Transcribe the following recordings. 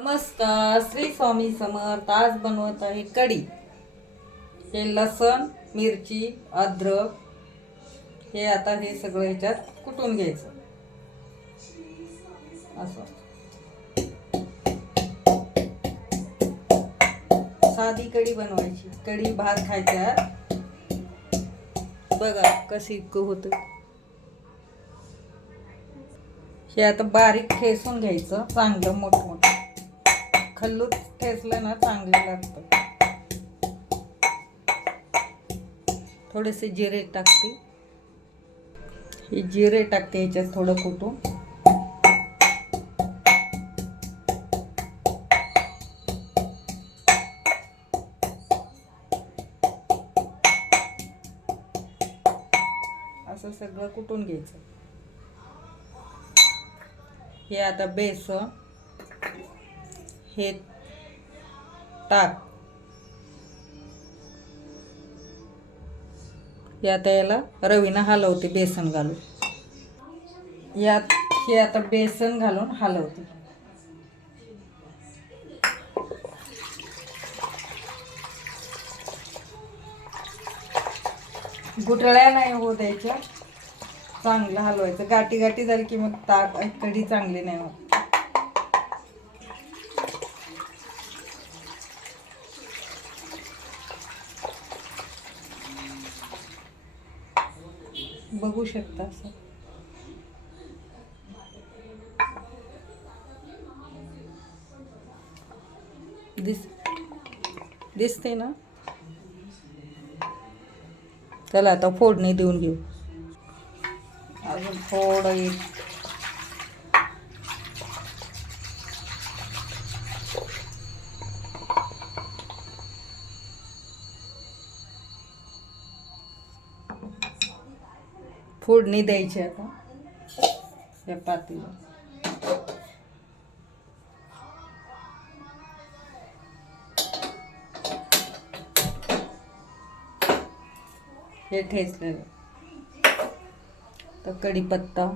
नमस्कार श्री स्वामी समर्थ. आज बनवत आहे कढी. हे लसण मिरची अद्रक हे आता हे सगळं ह्याच्यात कुटून घ्यायचं. असं. साधी कढी बनवायची. कढी भात खायच्या बघा कशी होतं. हे आता बारीक ठेसून घ्यायचं. चांगलं मोठं. खल्लूत ठेसलं ना चांगलं लागतं. थोडेसे जिरे टाकते. हे जिरे टाकते याच्यात थोडं कुटून असं सगळं कुटून घ्यायचं? हे आता बेसन. हे ताक यात याला रवीनं हलवते बेसन घालून. यात हे आता बेसन घालून हलवते. गुटळ्या नाही होऊ द्यायच्या चांगलं हलवायचं. गाठी गाठी झाली की मग ताक कढी चांगली नाही होत. बघू शकता असं. दिस दिसते ना? चला आता फोडणी देऊन घेऊ. अजून थोडं एक फोडणी द्यायची आता या पातीला हे ठेचलेलं तर कढीपत्ता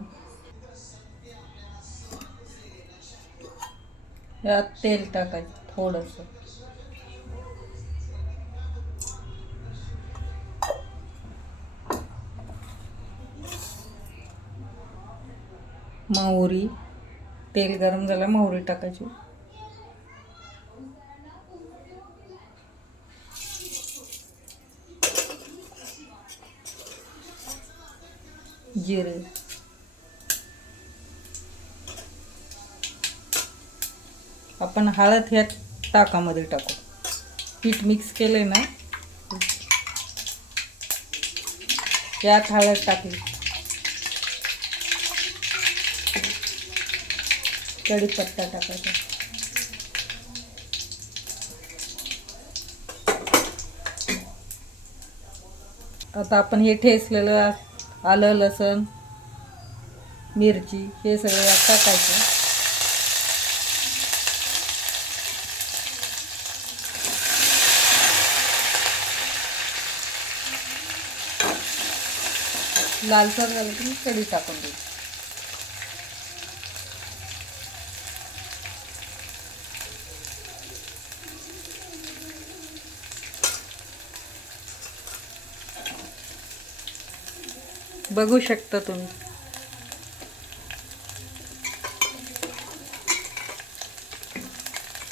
यात तेल टाकायचं थोडंसं मोहरी. तेल गरम झालं मोहरी टाकायची. जिरे. आपण हळद ह्या ताकामध्ये टाकू. पीठ मिक्स केले ना? यात हळद टाकली. कढीपत्ता टाकायचा. आता आपण हे ठेसलेलं आलं लसण मिरची हे सगळं टाकायचं. लालसर झालं की कढी टाकून देऊ बघू शकता तुम्ही.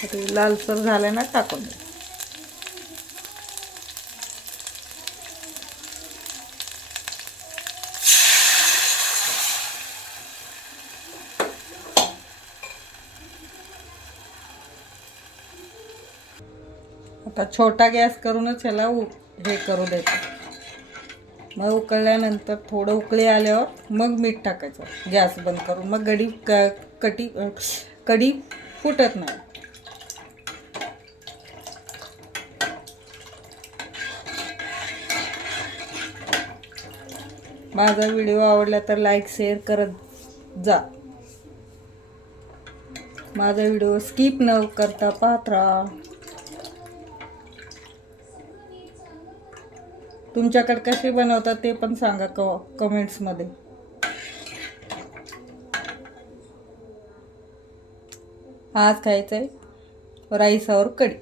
आता लालसर झालं ना टाकून. आता छोटा गॅस करूनच ह्याला हे करू द्यायचं मग उकळल्यानंतर थोडं उकळी आल्यावर मग मीठ टाकायचं. गॅस बंद करून. मग गडी क कटी कढी फुटत नाही. माझा व्हिडिओ आवडला तर लाईक शेअर करत जा. माझा व्हिडिओ स्किप न करता पाहत राहा तुमच्याकडे कसे बनवतात ते पण सांगा क कमेंट्समध्ये आज खायचं आहे राईसावर कढी.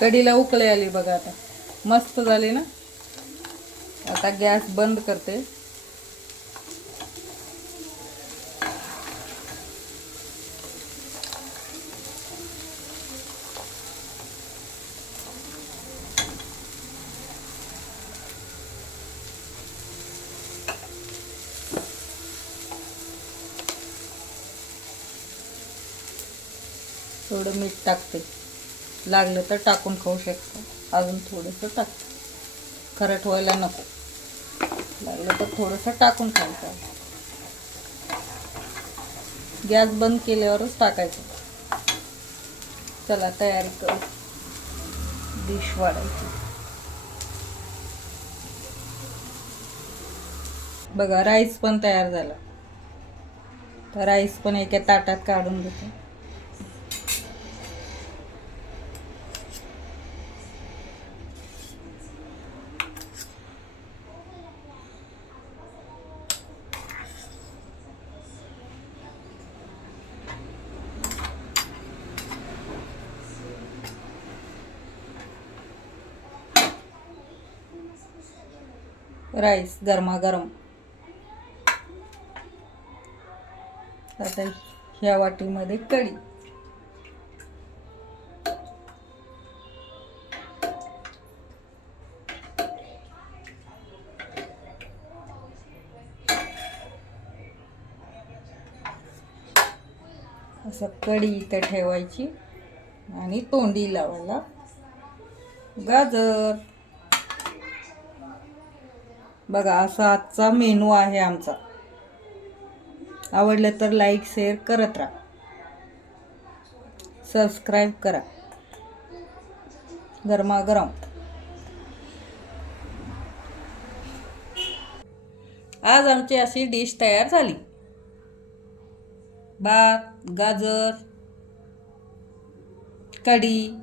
कढीला उकळे आली बघा आता. मस्त झाली ना? आता गॅस बंद करते. थोडं मीठ टाकते. लागलं तर टाकून खाऊ शकतं. अजून थोडंसं टाकते. खरट व्हायला नको. लागलं तर थोडंसं टाकून खायचं गॅस बंद केल्यावरच टाकायचं. चला तयारी करू. डिश वाढायची. बघा राईस पण तयार झाला. तर राईस पण एका ताटात काढून घेते. राईस गरमागरम. आता ह्या वाटीमध्ये कढी. असं कढी इथं ठेवायची आणि तोंडी लावायला. गाजर. बघा असा आजचा मेनू आहे आमचा. आवडलं तर लाईक शेअर करत राहा. सबस्क्राईब करा. गरमागरम. आज आमची अशी डिश तयार झाली. भात गाजर कढी.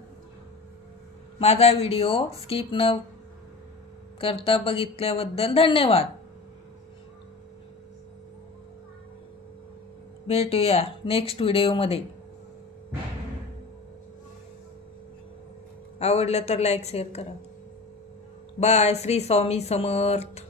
माझा व्हिडिओ स्किप न करता बघितल्याबद्दल धन्यवाद. भेटूया नेक्स्ट व्हिडिओमध्ये आवडलं तर लाईक शेअर करा. बाय श्री स्वामी समर्थ.